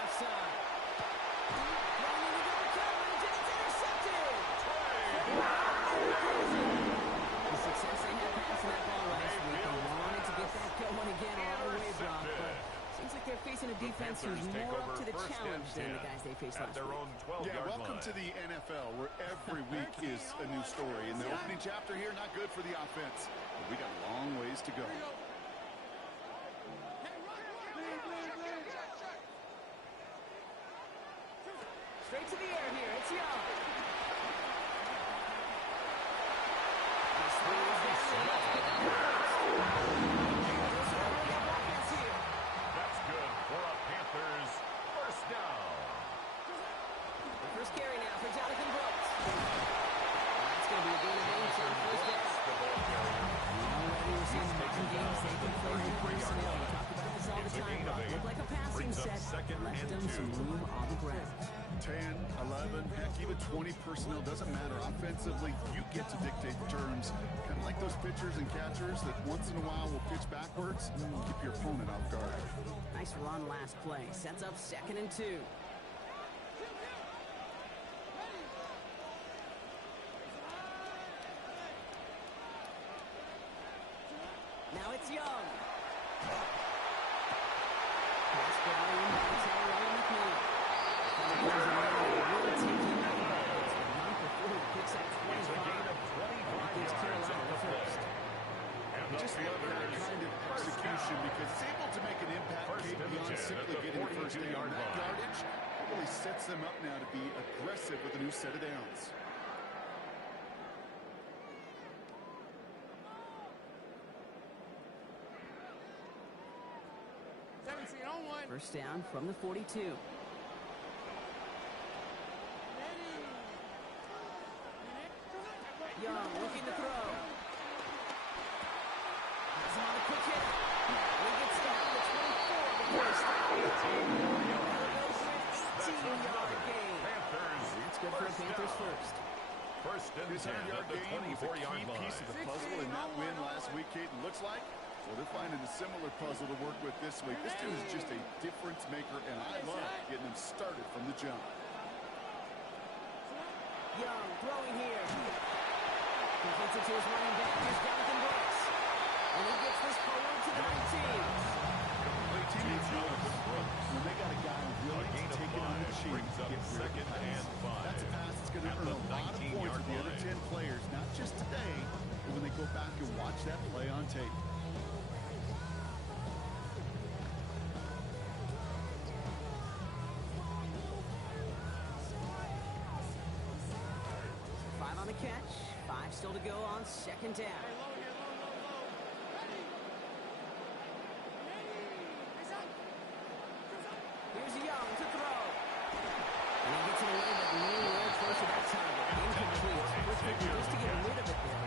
left side. Running into the coverage, and it's intercepted. The success they had passing that ball last week, they wanted to get that going again all the way, Brock. But seems like they're facing a defense who's more up to the challenge than the guys they faced last week. Yeah, welcome to the NFL, where every week is a new story. And the opening chapter here, not good for the offense. But we got a long ways to go. Straight to the air here. It's Young. That's good for a Panthers first down. The first carry now for Jonathan Brooks. That's going to be a gain of 8 on first down. Already we're seeing modern games. They can play with personnel. We talk about this all the time. Look like a passing set. Left them some room on the ground. 10, 11, heck, even 20 personnel, doesn't matter. Offensively, you get to dictate the terms. Kind of like those pitchers and catchers that once in a while will pitch backwards and keep your opponent off guard. Nice run last play. Sets up 2nd and 2. Now it's Young. Pass value by Tyrone McNeil. Just love that kind of execution because it's able to make an impact beyond simply getting the first down. That yardage really sets them up now to be aggressive with a new set of downs. First down from the 42. Young looking to throw. Has him on the quick hit. He gets down to 24 before he stops. 18-yard gain. That's good for the Panthers first. First and 10 at the 24-yard line. Piece of the puzzle in that win last week, Kate, looks like. Well, they're finding a similar puzzle to work with this week. This dude is just a difference maker, and I love getting him started from the jump. Young throwing here. He gets it to his running back. Here's Jonathan Brooks. And he gets this forward to the 19. Teammates know when they got a guy willing to take it on the chin, get second and 5. That's a pass that's going to earn a lot of points with the other 10 players, not just today, but when they go back and watch that play on tape. On the catch, 5 still to go on 2nd down. Here's Young to throw. And he gets it away, but nowhere close to that target. Incomplete. Just to get rid of it there.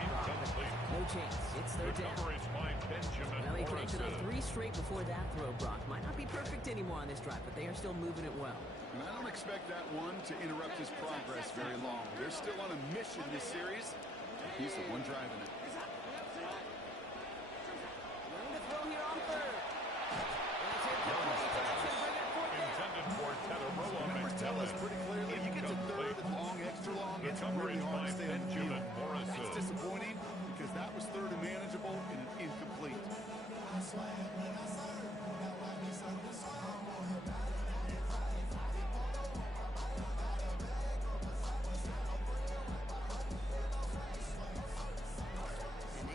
No chance. It's 3rd down. Well, he connected on 3 straight before that throw, Brock. Might not be perfect anymore on this drive, but they are still moving it well. And I don't expect that one to interrupt his progress very long. They're still on a mission this series. He's the one driving it. Willing to throw here on 3rd. Intended for Teteroa. Numbers tell us pretty clearly you get to 3rd and long, extra long. It's really hard to stay on the field. That's disappointing because that was 3rd and manageable and an incomplete.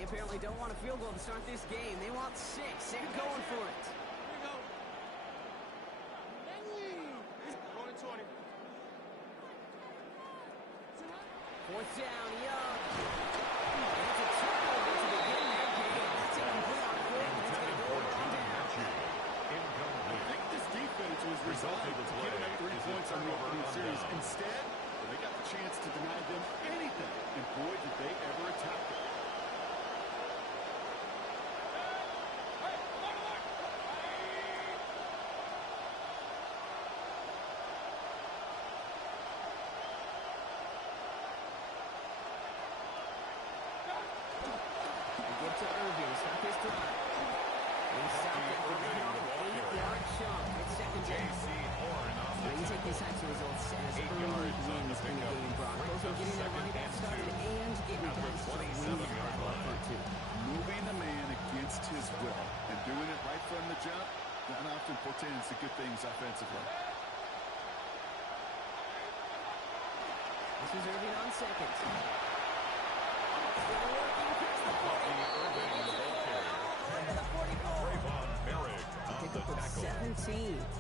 Apparently don't want a field goal to start this game. They want 6. They're going for it. Going to 20. 4th down, Young. It's a turnover to begin that game. That's incomplete on 4th. That's going to go around down. I think this defense was resulting to giving up 3 points on the opening series. Instead, they got the chance to deny them anything. And boy, did they ever attack it. To Irving, stop his drive. He stopped it on the 8-yard chunk. It's 2nd down. like these types of results as early wins in the game, Brock. Both are getting their running back started and getting guys to start winning that battle up front, too. Moving the man against his will and doing it right from the jump, that often portends to good things offensively. This is Irving on second. Still working past the 40. Pick up at 17.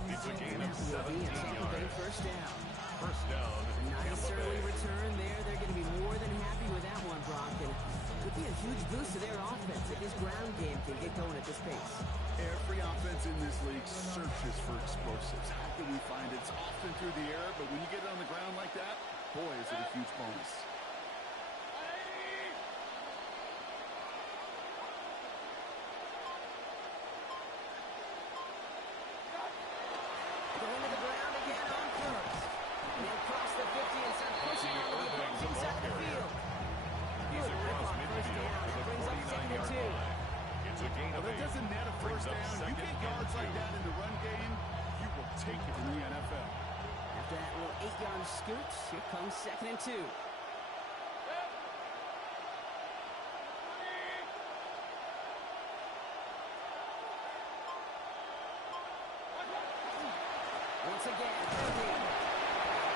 It's a gain of 17 yards. First down. First down. Nice early return there. They're going to be more than happy with that one, Brock. And it could be a huge boost to their offense if this ground game can get going at this pace. Every offense in this league searches for explosives. How can we find it? It's often through the air, but when you get it on the ground like that, boy, is it a huge bonus. Going to the ground again on first. And they'll cross the 50 and start pushing on the opposing side of the field. He's across midfield to the 49-yard line. It's a gain of 8. That doesn't net a first down. You get yards like that in the run game, you will take it in the NFL. After that little 8-yard scoot, here comes 2nd and 2. Once again, Irving.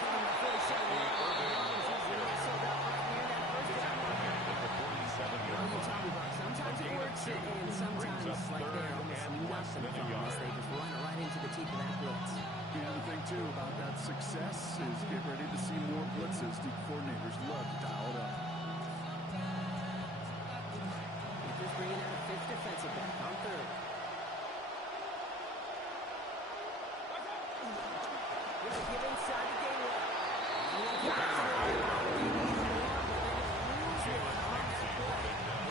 Giving the 47-yard line. He's nestled up right near that first down marker. Sometimes it works, and sometimes, like there, almost nothing from this. They just run right into the teeth of that blitz. The other thing, too, about that success is get ready to see more blitzes. The coordinators love to dial it up. Just bringing out a 5th defensive back on 3rd. Here's a give inside the gateway.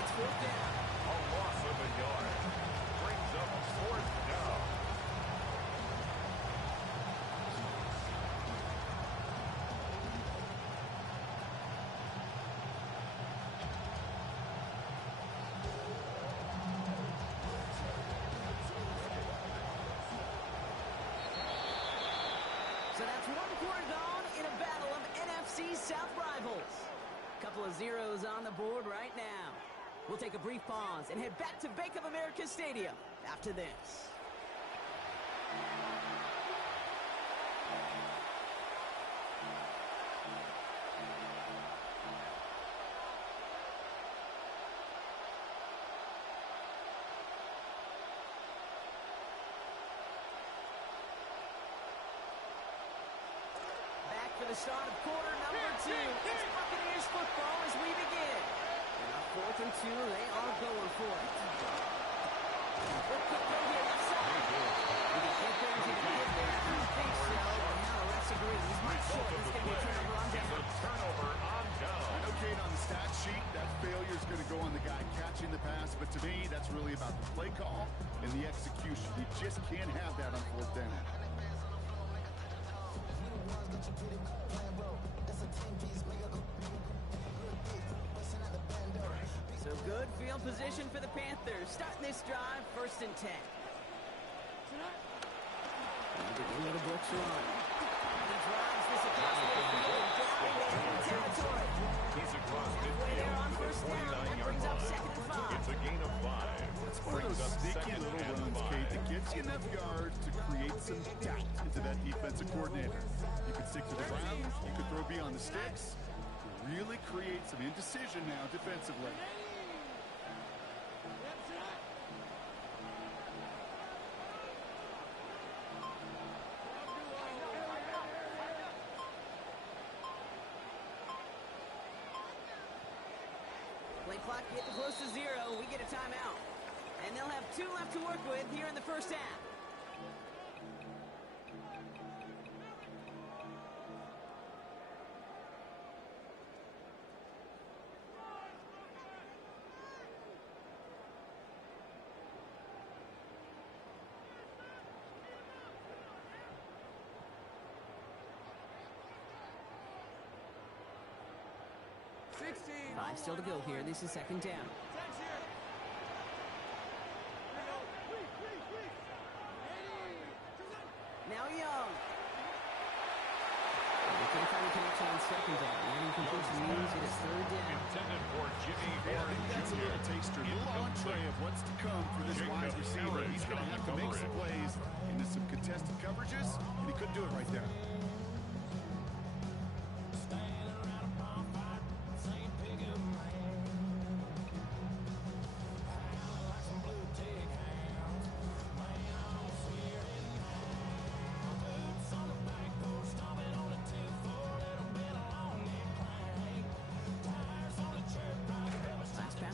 It's 4th down. A loss of a yard. Brings up 4th down. So that's 1 quarter gone in a battle of NFC South rivals. Couple of zeros on the board right now. We'll take a brief pause and head back to Bank of America Stadium after this. Back for the start of quarter number 2. It's Buccaneers football as we begin. And on 4th and 2, they are going for it. Quick kick over here, left side. You can get there, you can get there. I don't think so. And now the refs agree. He's not sure if it's going to be a turnover on down. A turnover on down. I know, Kate, on the stat sheet, that failure is going to go on the guy catching the pass, but to me, that's really about the play call and the execution. You just can't have that on 4th down. So good field position for the Panthers. Starting this drive, 1st and 10. Beginning of the Brooks run. He drives this across the field, down in territory. He's across Halfway there on midfield to the 1st down. That 49-yard brings up line. 2nd and 5. It's a gain of 5. It's one of those sneaky little runs, Kate, that gives you enough yards to create some doubt into that defensive coordinator. You can stick to the ground, you can throw beyond the sticks, really create some indecision now defensively. Play clock getting close to 0. We get a timeout. And they'll have 2 left to work with here in the first half. Five still to go here. This is 2nd down. Now Young. second down. And incompletion means it is third down. Intended for Jimmy Yeah, I Horn think that's a Jr. little taster, a little entree of what's to come for this wide receiver. He's going to have to make some plays into some contested coverages, and he couldn't do it right there.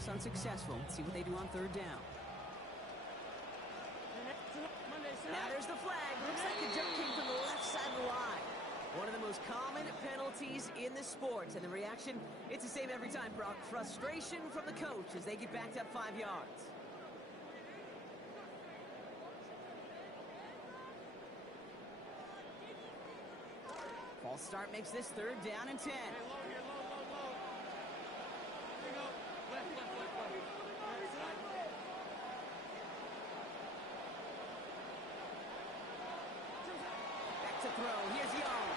Unsuccessful. Let's see what they do on third down. Now there's the flag. Looks like the jump came from the left side of the line. One of the most common penalties in the sport. And the reaction, it's the same every time, Brock. Frustration from the coach as they get backed up 5 yards. False start makes this third down and 10. To throw. Here's Young.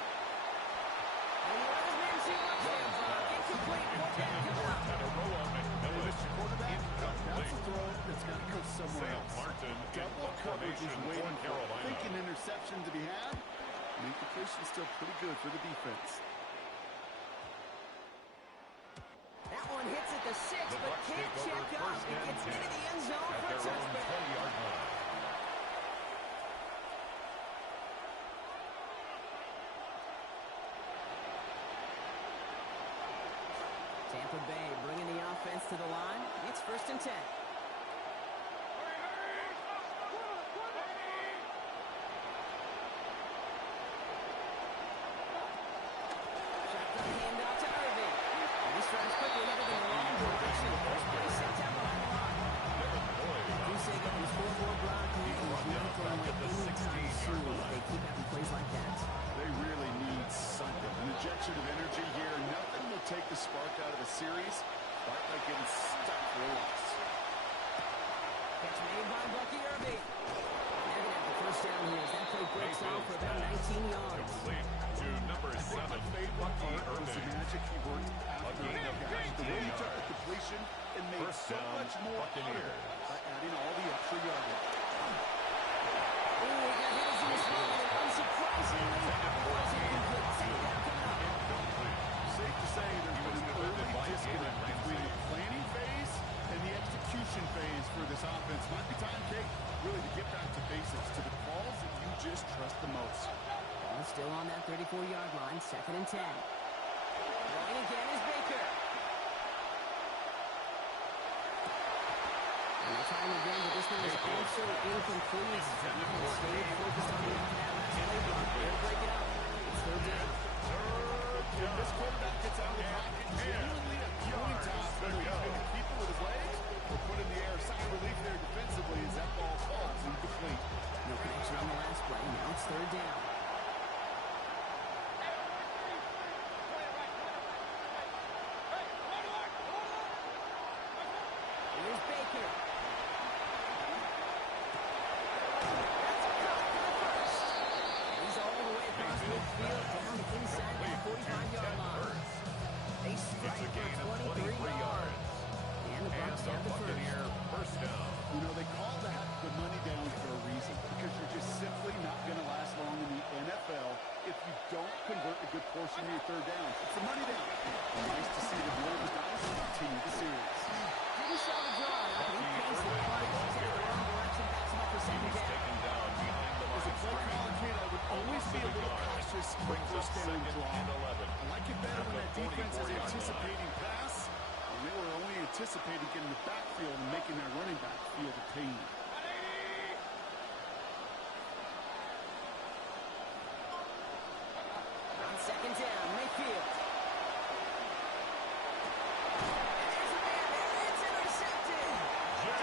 And he let his man shoot up there, Brock. Incomplete. Fourth down coming up. That's a throw that's got to go somewhere else. Double coverage is waiting for thinking interception to be had. And incompletion still pretty good for the defense. That one hits at the 6, but can't check up. It gets into the end zone for a touchdown. Tampa Bay bringing the offense to the line. It's first and 10. Shotgun handoff to Irving. And he strides quickly headed in the wrong direction. First place sent out behind the line. Fusega from 4-4 block. He's not going anytime soon if they keep having plays like that. They really need something. An injection of energy here. Nothing will take the spark out of the series. Quite like getting stuck for a loss. Catch made by Bucky Irving. They're going to have the first down here as that play breaks off for about 19 yards. Complete to number 7, Bucky Was the Irving. magic he worked after A gain of the way he 19 took the yards. completion and made First so down, much more out of it Buccaneers. by adding all the extra yardage. Ooh, he got hit as he was running, and unsurprisingly, it wasn't complete. Second down coming up. Safe to say there's been an early disconnect between the planning phase and the execution phase for this offense. Might be time, Kate, really to get back to basics, to the calls that you just trust the most. Ball still on that 34-yard line, second and 10. Throwing again is Baker. And they try him again, but this one is also incomplete. They stayed focused on that last play block. They'll break it up. It's third down. If this quarterback gets out of the pocket, genuinely a coin toss, whether he's going to keep it with his legs or put in the air. Sign of relief there defensively as that ball falls incomplete. No connection on the last play. Now it's third down. Here's Baker. That's a cut for the first. He's all the way across midfield down inside the 45-yard line. They strike for 23 yards. And the Bucs have the First down. You know, they call that the money down for a reason, because you're just simply not going to last long in the NFL if you don't convert a good portion of your third downs. It's the money down. And nice to see the blow of the dice continue the series. Didn't show the draw, but he pays the punt. He's headed the wrong direction, backs him up for second down. Taken down behind the As a line. play caller kid, I would always be a little cautious with first down draw. I like it better when that defense is anticipating pass, and they were only anticipating getting the backfield and making their running back feel the pain. On second down, Mayfield. And there's a man there. It's intercepted. There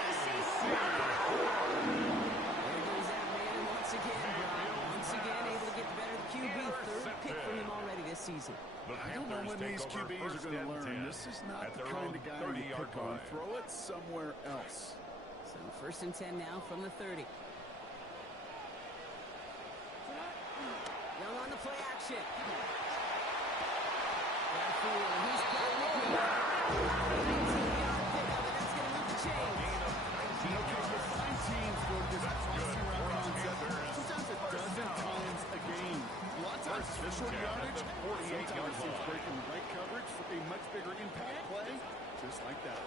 goes that man once again, Brock. Once again, able to get the better of the QB. Third pick for him already this season. I don't know when these QBs are going to learn. This is not the kind of guy you pick on. Throw it somewhere else. So first and 10 now from the 30. Young on the play action. He's got it here. 19-yard pickup, and that's going to move the chains. You'll find teams go to this crossing route concept. Sometimes a dozen times a game. A lot of times it's for short yardage. Sometimes it's breaking the right coverage for a much bigger impact play. Just like that.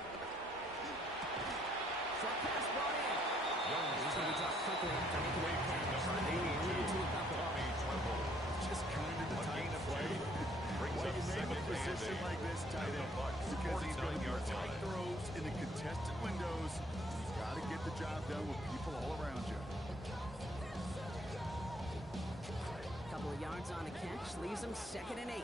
Short pass brought in. He's going to be dropped quickly after making that catch. Limited to a couple. Just kind of the type of play. Why you make a position like this tight end? Because he's going to be tight throws in the contested windows. You've got to get the job done with people all around you. Couple of yards on the catch leaves him 2nd and 8.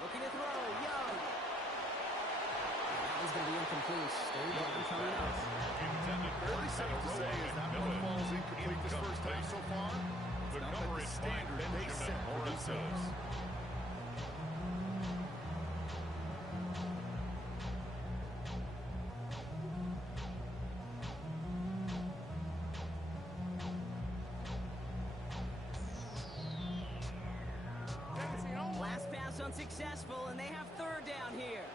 Looking to throw, Young. That was going to be incomplete. Third down coming up. Fairly safe to say is that one falls incomplete this first half so far. The cover is standard they set for themselves. Last pass unsuccessful, and they have 3rd down here.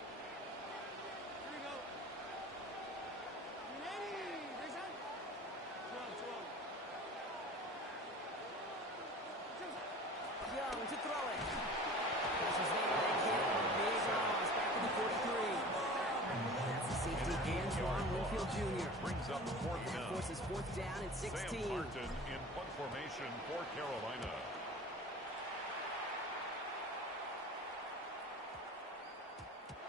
Young to throw it. Passes there, they get a big loss back to the 43. That's the safety, Antoine Winfield Jr. Brings up 4th And that down. forces 4th down and 16. Sam Martin in punt formation for Carolina.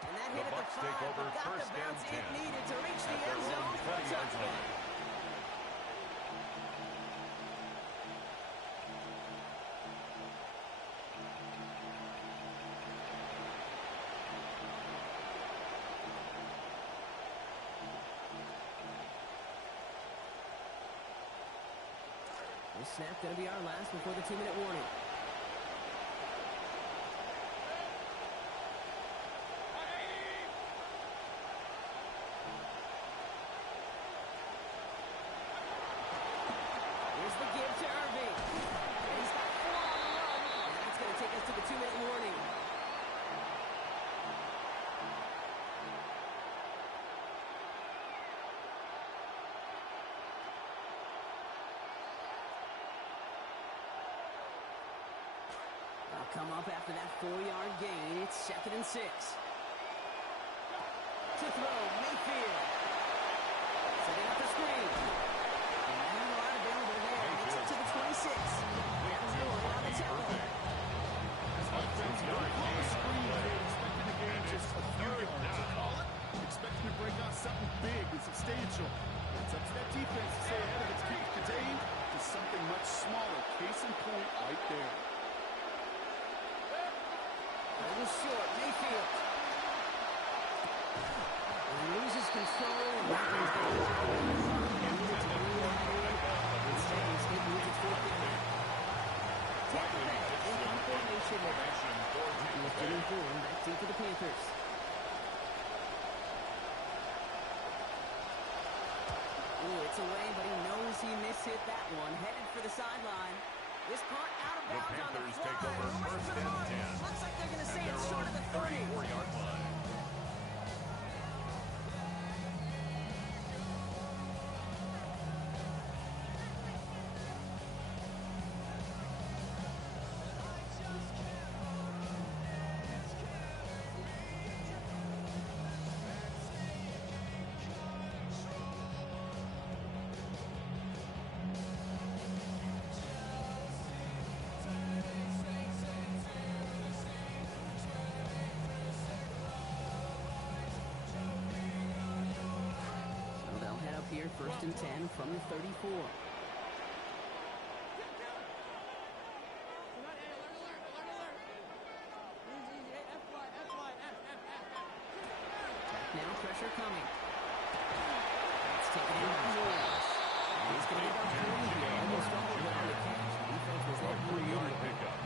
And that hit at the Bucs take 5, over but got the 1st and bounce it 10. needed to reach the At their end own zone for a 20-yard touchdown. line. This snap going to be our last before the 2-minute warning. Here's the give to Irving. And he's got 4 on the run. And that's going to take us to the 2-minute warning. They'll come up after that 4-yard gain. It's 2nd and 6. To throw, Mayfield. Setting up the screen. And a lot available there. Makes it to the 26. Down the line on the tackle. Offense don't call a screen here, expecting to gain just a few yards. To call it, expecting to break out something big and substantial. It's up to that defense to stay ahead of its keep contained to something much smaller. Case in point right there. It was short, Mayfield. And he loses control, and that one's going to instead, instead moves it 4th down. Tampa Bay in punt formation now. With getting forward, back deep for the Panthers. Ooh, it's away, but he knows he mishit that one. Headed for the sideline. This punt out of The bounds on the Panthers fly. take over Away 1st for the and mark. 10. Looks like they're going to At say their it's short own of the 30. 34-yard line. Here, 1st and 10 from the 34. Now pressure coming. It's taken in by Williams. And he's going to get about 40 here. Almost struggled with on the catch. The defense was there for Yard pickup.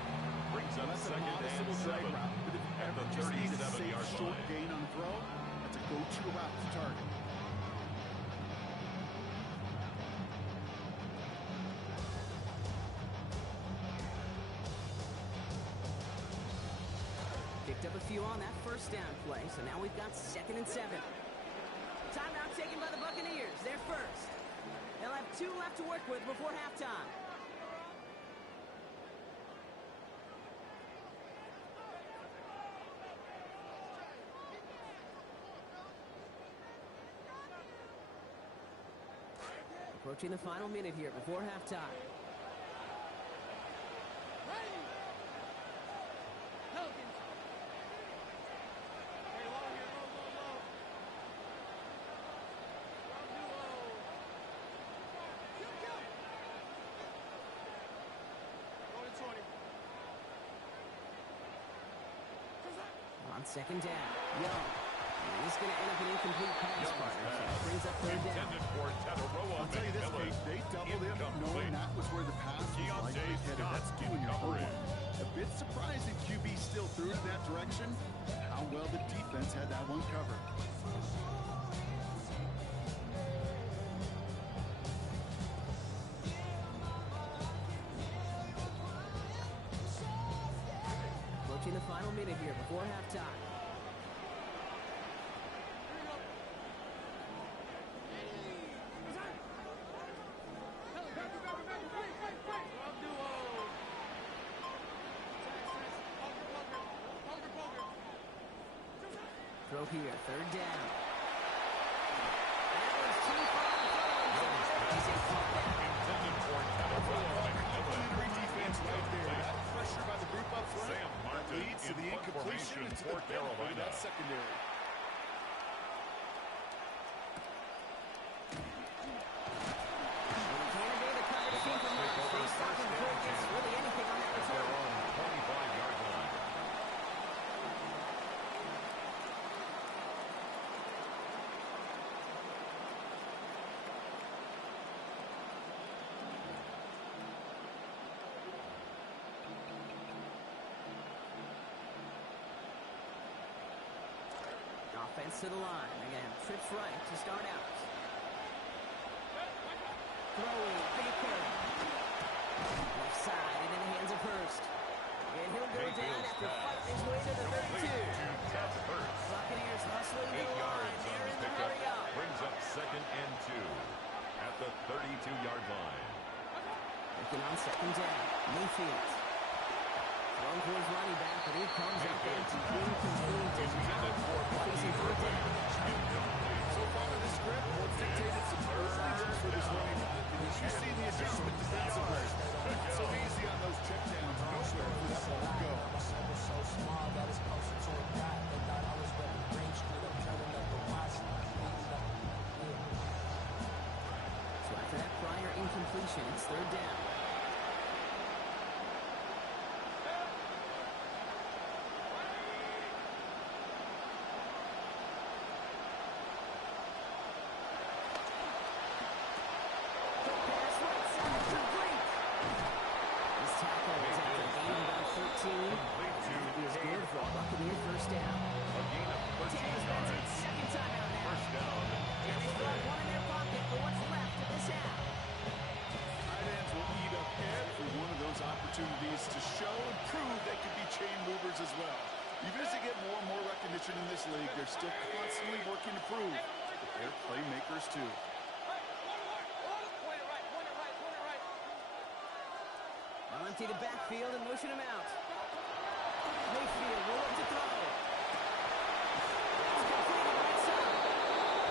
Brings up That's a 2nd modest and little drag 7 route, but if you at ever the just need a safe 37-yard short line. gain on the throw, that's a go-to route to target. Picked up a few on that first down play, so now we've got 2nd and 7. Timeout taken by the Buccaneers. They're first. They'll have 2 left to work with before halftime. Approaching the final minute here before halftime. On 2nd down, Young. And he's going to end up an incomplete pass, partner. So it brings up 3rd down. I'll tell you this, Kate, they doubled him, knowing that was where the pass was likely headed. That's doing your homework. A bit surprised that QB still threw it that direction. How well the defense had that one covered. Approaching the final minute here before halftime. Throw here, 3rd down. That was too far Complimentary defense right there. That pressure by the group up front that leads to the incompletion and to the benefit of that secondary. Candidate a cover team from they stop him before he gets really anything on that return. 25-yard line. Offense to the line. They're going to have trips right to start out. Throwing, Baker. Left side, and in the hands of Hurst. And he'll go down after fighting his way to the 32. Buccaneers hustling to the line. They're in the hurry up. Brings up 2nd and 2 at the 32-yard line. Looking on 2nd down. Mayfield. Thrown towards running back, but he comes up empty. Incomplete. Facing 4th down. So far in this script, what's dictated some early looks for this running back. You see the adjustment defensively. Not so easy on those checkdowns. Nowhere for that ball to go. So small that it's closer to a dot. They thought I was running Green Street. I'm turning up the watch. So after that prior incompletion, it's 3rd down. Buccaneer 1st down. A gain of 13 yards. 2nd time out now. 1st down. And they've got one in their pocket for what's left of this half. Tight ends will eat up every one of those opportunities to show and prove they can be chain movers as well. Even as they get more and more recognition in this league, they're still constantly working to prove that they're playmakers too. I'll empty the backfield and motion him out. Mayfield will look to throw. It's completed right side.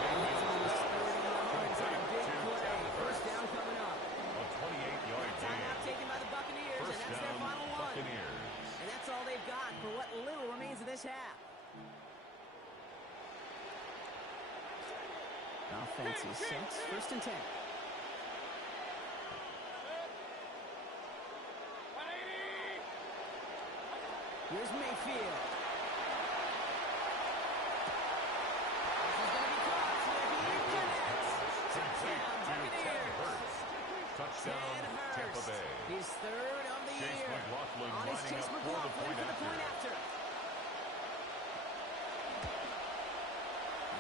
And that's almost 30 yards on a big play. 1st down coming up. A 28-yard gain. Timeout taken by the Buccaneers, and that's their final one. Buccaneers. And that's all they've got for what little remains of this half. Offense is set. 1st and 10. Here's Mayfield. This is going to be caught. He connects. Touchdown, Buccaneers. Touchdown, Tampa Bay. His 3rd of the Chase year. McLaughlin On his lining Chase up for the McLaughlin for the point after.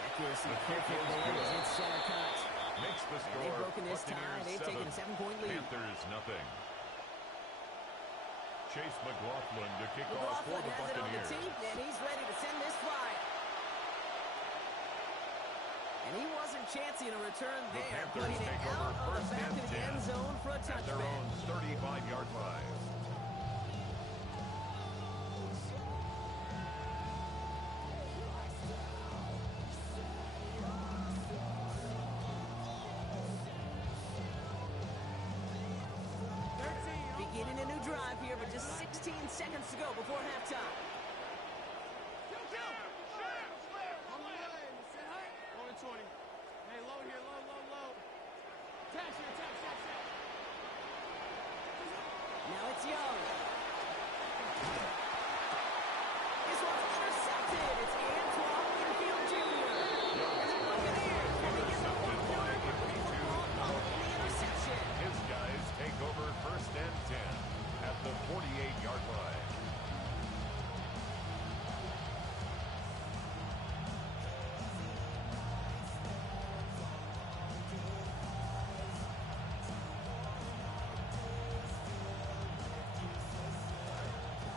Accuracy perfect there as it's center cut. Makes the score. They've broken this tie. They've taken a 7-point lead. Panthers nothing. Chase McLaughlin to kick off for the has it on the Buccaneers. team, and he's ready to send this fly. And he wasn't chancing a return The there, Panthers putting it take out over on the first back and of the 10 end zone for a at their touchback. own 35-yard line. Beginning a new drive here, but just 16 seconds to go before halftime. Now it's Young. This one's intercepted. It's Antoine Winfield Jr. And the Buccaneers will begin the fourth quarter with the football following the interception. His guys take over first and 10 at the 48-yard line.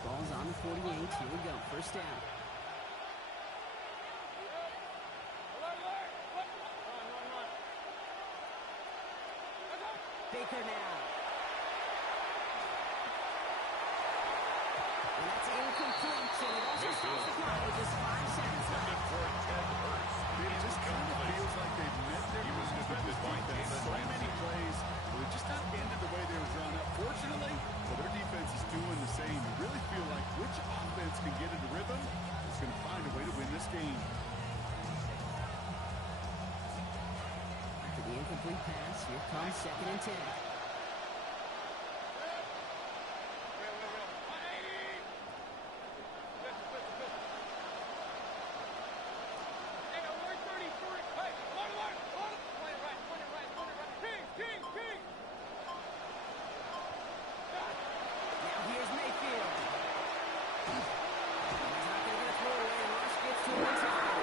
Ball's on the 48. Here we go. First down. Baker now. And that's incomplete. And it also stops the clock with just 5 seconds left. It just kind of feels like they've met their defense. So many plays where they're just not ended the way they were drawn up. Fortunately, well, their defense is doing the same. You really feel like which offense can get into rhythm is going to find a way to win this game. After the incomplete pass, here comes second and 10. Now here's Mayfield. He's not going to get a throwaway, and Rush gets to him in time.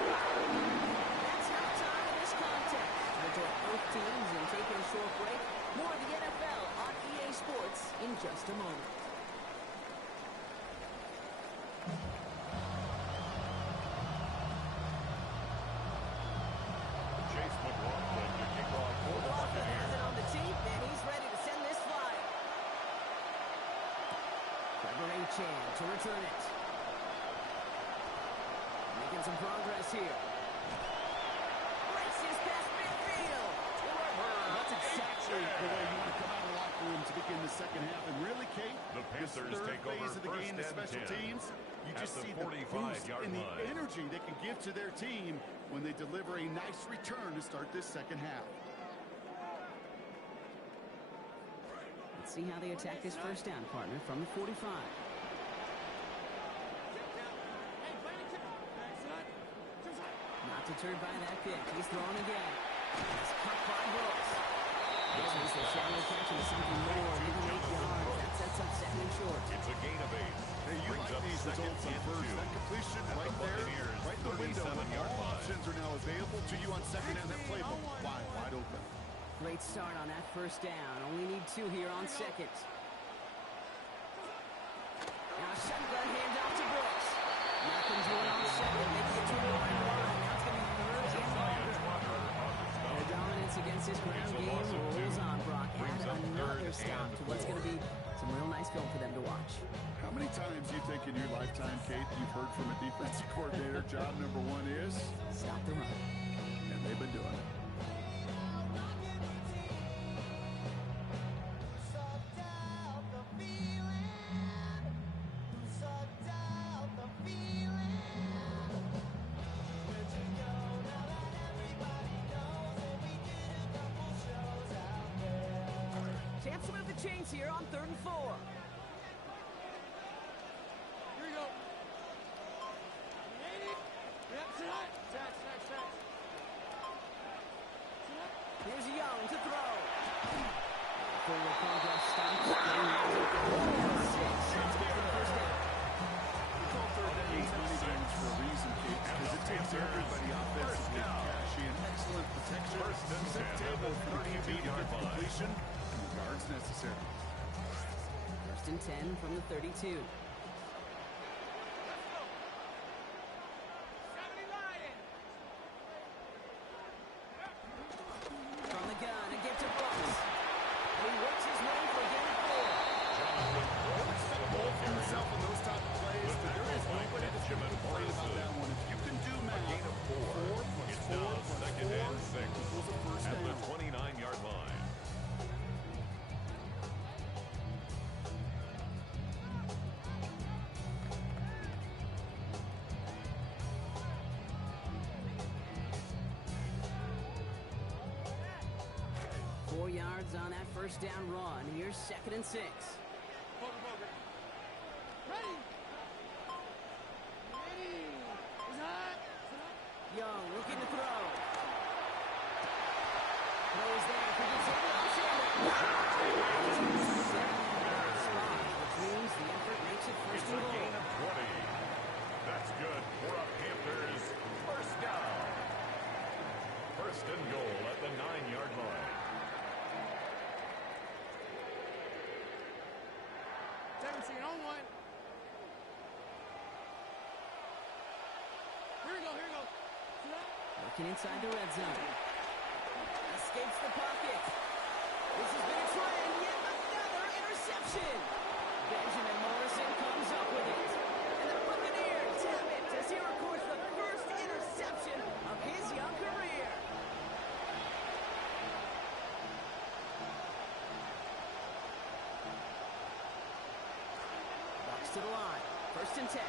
That's halftime of this contest. We'll join both teams in taking a short break. More of the NFL on EA Sports in just a moment. Chase McLaughlin to kick off for the McLaughlin has Buccaneers. it on the team, and he's ready to send this fly. Trevor Achan to return it. Making some progress here. Races past midfield. That's exactly the way you want to come out of the locker room to begin the second half. And really, Kate, The this Panthers third take over phase of the first game, the and special 10 teams, you at just the see the boost 45-yard and the line. energy they can give to their team when they deliver a nice return to start this second half. Let's see how they attack this first down, partner, from the 45. Not deterred by that pick. He's thrown again. He's cut by Brooks. This is the shallow catch into something more than 8 yards. That sets up second and short. It's a gain of 8. Hey, you Brings like up these second results on and first. 2 That completion at right the there, Buccaneers' right in the window. 37-yard All line. options are now available to you on second and that playbook. Wide open. Great start on that first down. Only need 2 here on second. Now shotgun handoff to Brooks. Nothing doing on second. Making it to the line. Now it's going to be third and longer. The dominance against this ground game rolls on, Brock. Add another stop to what's going to be some real nice film for them to watch. How many times do you think in your lifetime, Kate, you've heard from a defensive coordinator, job number 1 is? Stop the run. And they've been doing it. Chance to move the chains here on 3rd and 4. Here we go. Here's Young to throw. Forward progress stops. Let's get the first down. We call third downs money downs for a reason, Kate, because it takes everybody offensively to cash in. Excellent protection. Set the table for the QB to get the completion and the yards necessary. First and 10 from the 32. From the gun, a gift to Brooks. And he works his way for a gain of 4. He'll expect more from himself in those type of plays, but there is nobody that's going to complain about that one. If you can do math, Gain of 4. 4 plus It's 4 now plus second 4 and 6 equals a first at down. the 29-yard line. Yards on that first down run. Here's 2nd and 6. Young looking to throw. Throws there for the which means the effort makes it first It's and a goal. gain of 20. That's good for a Panthers first down. First and goal at the 9-yard line. Working inside the red zone. Escapes the pocket. This has been a trend. Yet another interception. Benjamin Morrison comes up with it. And the Buccaneers have it as he records the first interception of his young career. Bucks to the line. 1st and 10.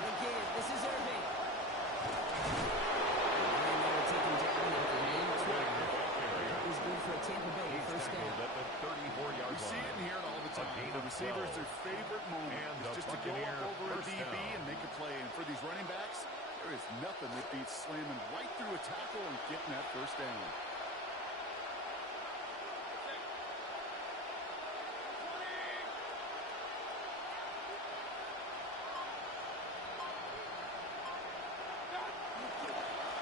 Again, this is Irving. And they were taken down at the main 12. That was good for a Tampa Bay first down. At the 34-yard We see it and hear it all the time. The receivers, their favorite moment is just to go up over a DB and make a play. And for these running backs, there is nothing that beats slamming right through a tackle and getting that first down.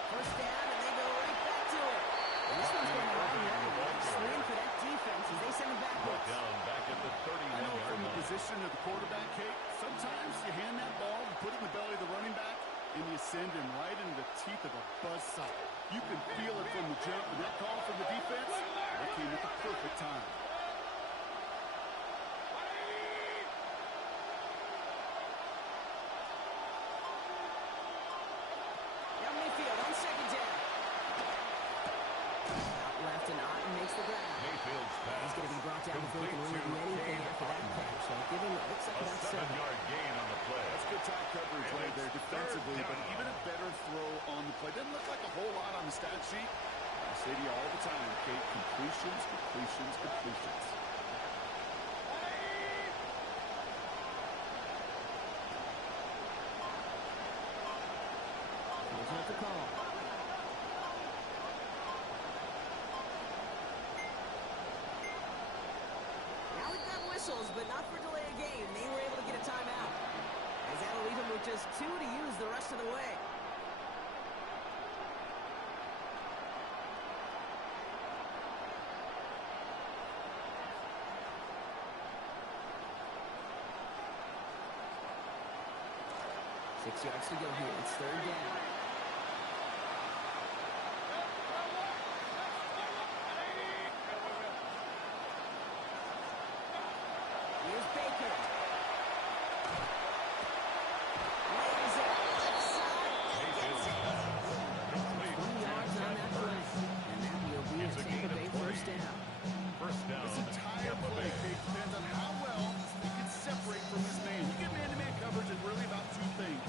First down, and they go right back to it. And this one's going the wrong way. Swing for that defense as they send it backwards. Down back at the I know 31-yard from the line. position of the quarterback, Kate, sometimes you hand that ball, put it in the belly of the running back, and you send him right into the teeth of a buzzsaw. You can feel it from the jump, and that call from the defense, it came at the perfect time. Now Mayfield on 2nd down. Out left, and Otten makes the grab. Mayfield's pass. He's going to be brought down before he can really do anything after that catch. So give him, it looks like A about 7. 7-yard gain on the play. That's good time coverage right there defensively, but even a better throw on the play. Doesn't look like a whole lot on the stat sheet. I say to you all the time, Kate, completions, completions, completions. Here's what the call. Now we've got whistles, but not for delay of game. They were able to get a timeout. As that'll leave him with just 2 to use the rest of the way. Six yards to go here. It's 3rd down. Here's Baker. Lays it left side and gets it. 20 yards on that play. And that will be a Tampa Bay first down. First down. This entire play, Kate, depends on how well he can separate from his man. You get man-to-man coverage is really about 2 things,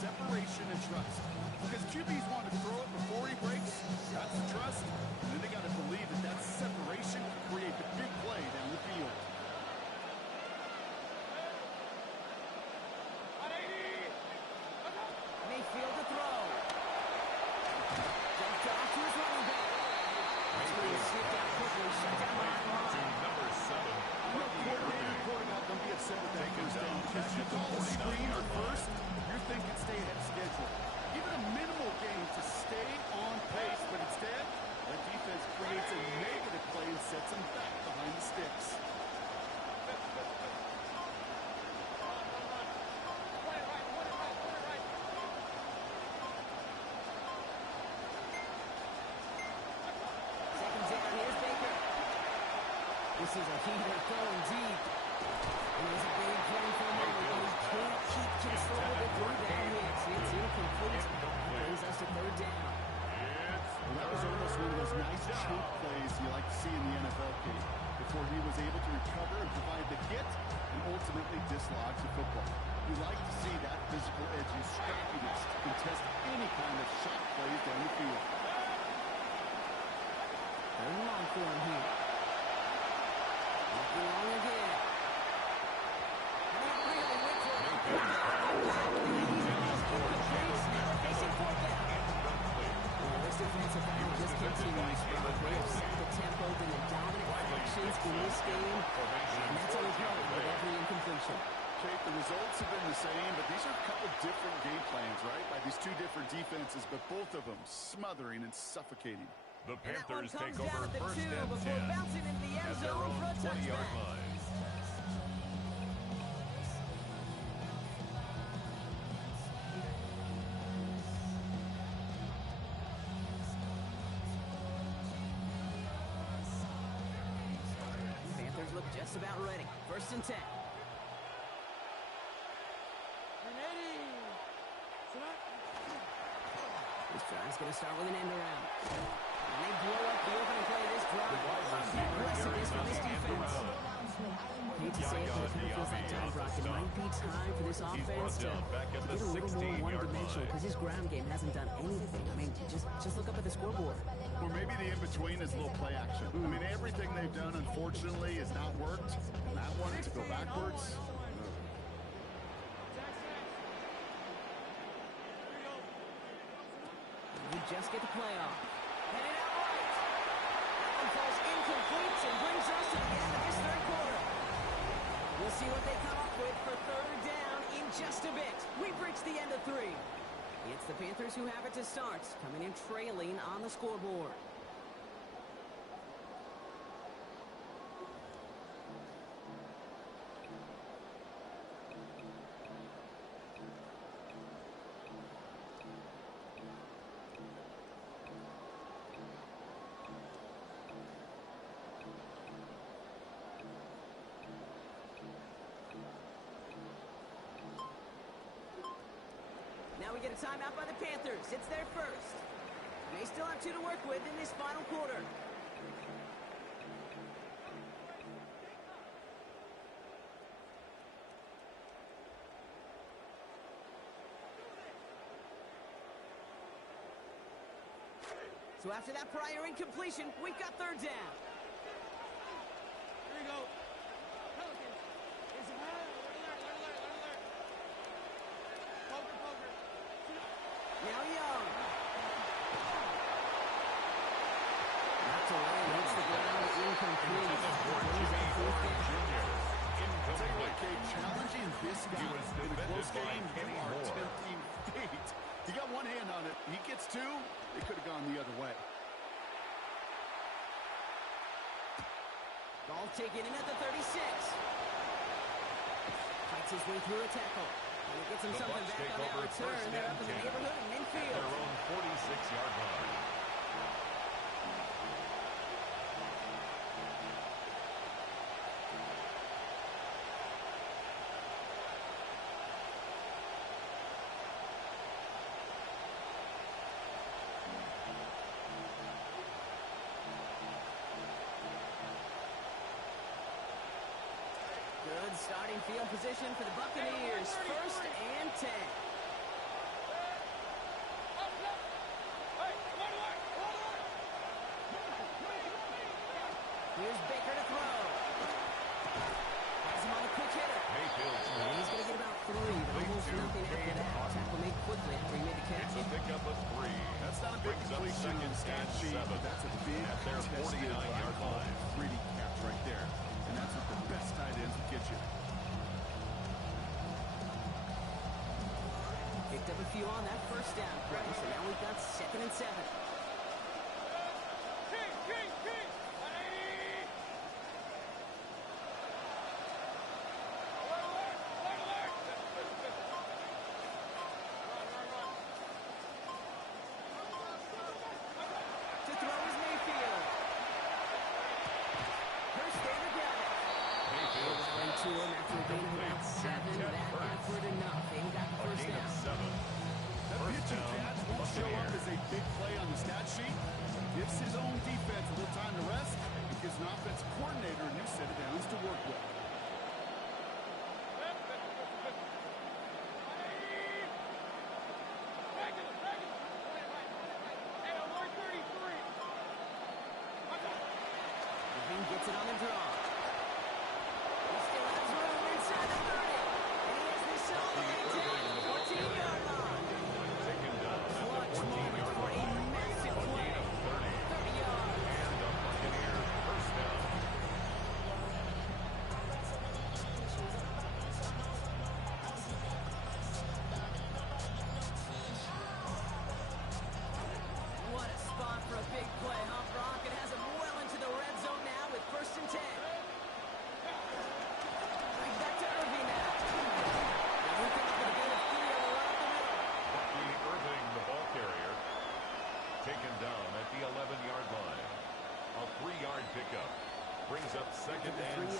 separation and trust. Because QBs want to throw it before he breaks, that's the trust. And then they got to believe that that separation can create the big play down the field. Mayfield to throw. Jumped off to his running back. That's where he slipped out quickly, shut down behind the line. Number 7. You know, coordinator and quarterback don't be upset with that first down. Because you call a screen or first, you're thinking stay ahead of schedule. Even a minimal gain to stay on pace, but instead, That defense creates a negative play and sets him back behind the sticks. This is a heater going deep. And there's a big play for a moment, but he can't keep control of it through that hit. It's incomplete. That brings us to third down. Well, that was almost one of those nice chunk plays you like to see in the NFL, Kate, before he was able to recover and provide the hit and ultimately dislodge the football. You like to see that physical edge and scrappiness to contest any kind of shot plays down the field. Third and long for him here. Looking long again. And that really went for it. He's almost incomplete. Now they're facing fourth down. Well, this defensive battle just continues. They have set the tempo, been the dominant factions in this game, and that's only growing with every incompletion. Kate, the results have been the same, but these are a couple different game plans, right? By these two different defenses, but both of them smothering and suffocating. The Panthers take down over at the first 2 and before 10 bouncing into the end at their zone own for a 20-yard touchback. line. Panthers look just about ready. First and 10. This drive's going to start with an end around. And they blow up the opening play of this drive. Aggressiveness from this defense. I hate to say it, but it kind of feels like time, Brock. It might be time for this offense to get a little more one-dimensional because his ground game hasn't done anything. I mean, just look up at the scoreboard. Or maybe the in-between is a little play action. I mean, everything they've done, unfortunately, has not worked. And that one to go backwards. You just get the play off. Headed out right. That one falls incomplete and brings us to the end of this third quarter. We'll see what they come up with for third down in just a bit. We've reached the end of 3. It's the Panthers who have it to start, coming in trailing on the scoreboard. Now we get a timeout by the Panthers. It's their first. They still have 2 to work with in this final quarter. So after that prior incompletion, we've got third down. Here we go. Now Young. Knocked away, hits the ground, incomplete. I'll tell you what, Kate, challenging this guy in a close game, you are tempting fate. He got one hand on it. He gets 2. It could have gone the other way. Ball taken in at the 36. Fights his way through a tackle. And it gets him something back on that return. They're up in the neighborhood of midfield. Their own 46-yard line. Good starting field position for the Buccaneers. First and 10. Here's Baker to throw. Has him on a quick hitter. And he's going to get about 3, but almost nothing after that. Tackle made quickly after he made the catch. It's a pickup of 3. That's not a big completion on the stat sheet, but that's a big at their 49-yard line. Pretty catch right there. And that's what the best tight ends will get you. Picked up a few on that first down play, so now we've got 2nd and 7.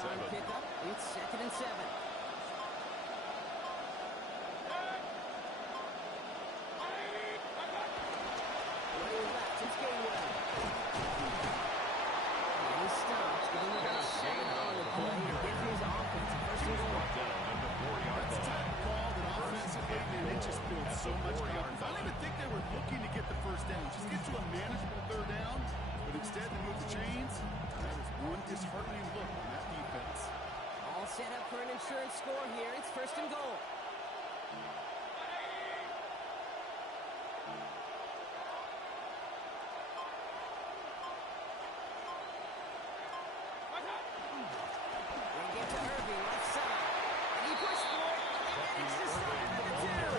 2-yard pickup. It's 2nd and 7. Running left, it's Gainwell. And he stops, giving him about 7 on the play to give his offense a first and goal. That's a tight call that offensively, and it just builds so much confidence. I don't even think they were looking to get the first down. Just get to a manageable third down, but instead they move the chains. That is one disheartening look on that defense. All set up for an insurance score here. It's 1st and goal. They get to Irving, left side. And he pushed for it, and managed to stop it at the 2.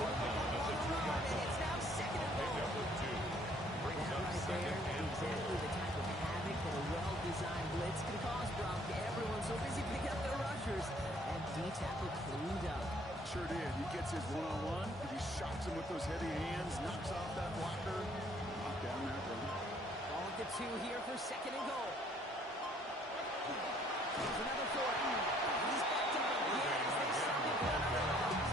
On the run, and it's now 2nd and goal. That right there is exactly the type of havoc that a well-designed blitz can cause, Brock. Everyone's so busy picking up their rushers. That D-tackle cleaned up. Sure did. He gets his one-on-one, but he shocks him with those heavy hands, knocks off that blocker, knock down that run. Ball at the 2 here for 2nd and goal. Here's another 4. He's backed up again as they stop him on the runs.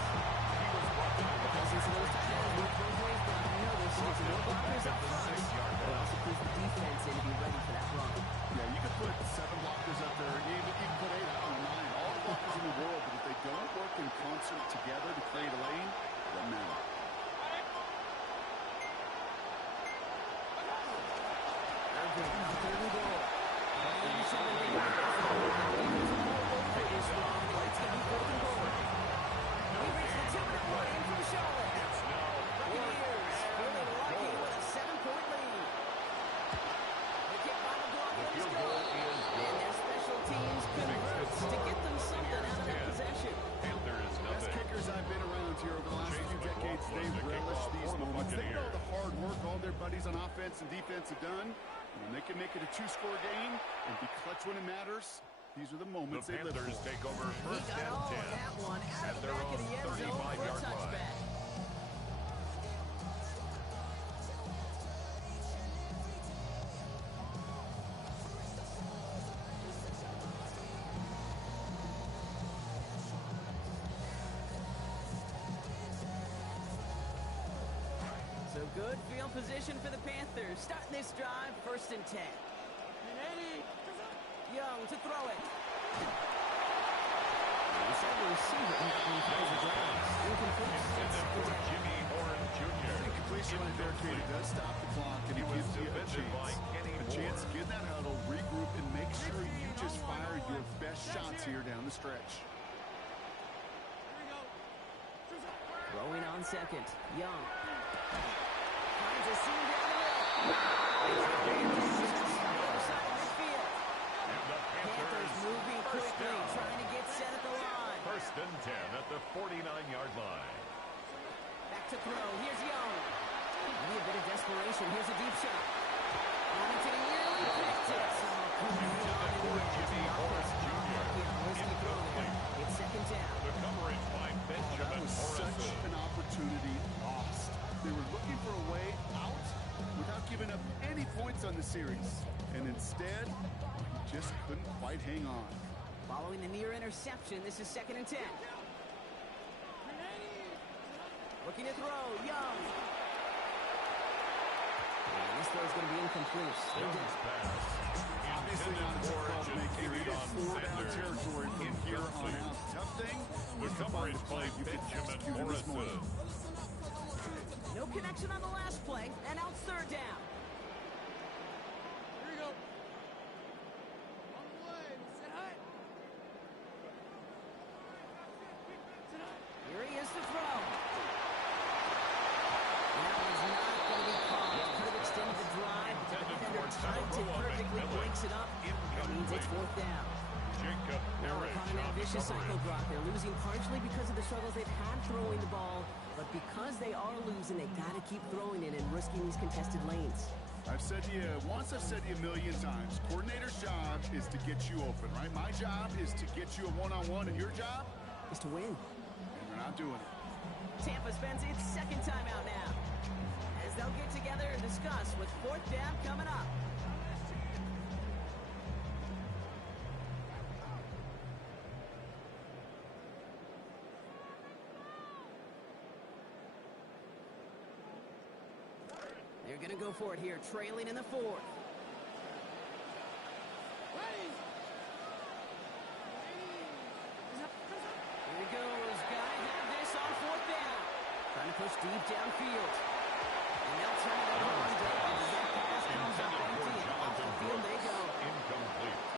The presence of those tight ends work both ways, Brock. You know this. Gives no blockers up front. But also puts the defense in to be ready for that run. Yeah, you could put 7 blockers up there, even put 8 out on 9. All the blockers in the world, but if they don't work in concert together to create a lane, it doesn't matter. Irving, 3rd and goal. 87 lead. It's all over this one. It's going to be 4th and goal. We reach the 2-minute warning from Charlotte. Buccaneers feeling lucky with a 7-point lead. The kick by McLaughlin is good. And their special teams converts to get them something out of that possession. Best kickers I've been around here over the last few decades, they relish these moments. They know the hard work all their buddies on offense and defense have done. And when they can make it a 2-score game and be clutch when it matters, these are the moments they live for. Take over He 1st got and all 10. of that one out At of the their back of own the end zone for a 35-yard line. touchback. So good field position for the Panthers. Starting this drive, 1st and 10. Young to throw it. Inside the receiver, and throws the ground. Incomplete. Jimmy Horn Jr. Incompletion right there, Katie, does stop the clock, and it gives you a chance to get in that huddle, regroup, and make sure you just fire your best shots here down the stretch. Throwing on 2nd. Young. Finds a seam down the middle. Panthers moving quickly, trying to get set at the line. 1st and 10 at the 49-yard line. Back to throw. Here's Young. Maybe a bit of desperation. Here's a deep shot. On it to the nearly picked it. Jimmy Horn Jr. It's 2nd down. The coverage by That Benjamin was such Morrison. an opportunity lost. They were looking for a way out without giving up any points on the series. And instead, he just couldn't quite hang on. Following the near interception, this is 2nd and 10. Looking to throw. Young. And this throw is going to be incomplete. Third down. Obviously not a tough call to make here. It is 4-down territory from here on out. Tough thing was to find the play you could execute in this moment. No connection on the last play, and now it's 3rd down. Here we go. On the way. Sit high. Sit high. Here he is to throw. And that one's not going to be caught. Could have extended the drive. The defender timed it perfectly, breaks it up. That means it's 4th down. Jacob Now we're caught in that vicious cycle, Brock. They're losing partially because of the struggles they've had throwing the ball, but because they are losing, they got to keep throwing it and risking these contested lanes. I've said to you once, I've said to you a million times, coordinator's job is to get you open, right? My job is to get you a one-on-one, and your job Is to win. and we're not doing it. Tampa spends its 2nd time out now, as they'll get together and discuss with 4th down coming up. Gonna go for it here, trailing in the fourth. Ready. Here he goes. Gotta have this on fourth down. Trying to push deep downfield. And they'll turn it over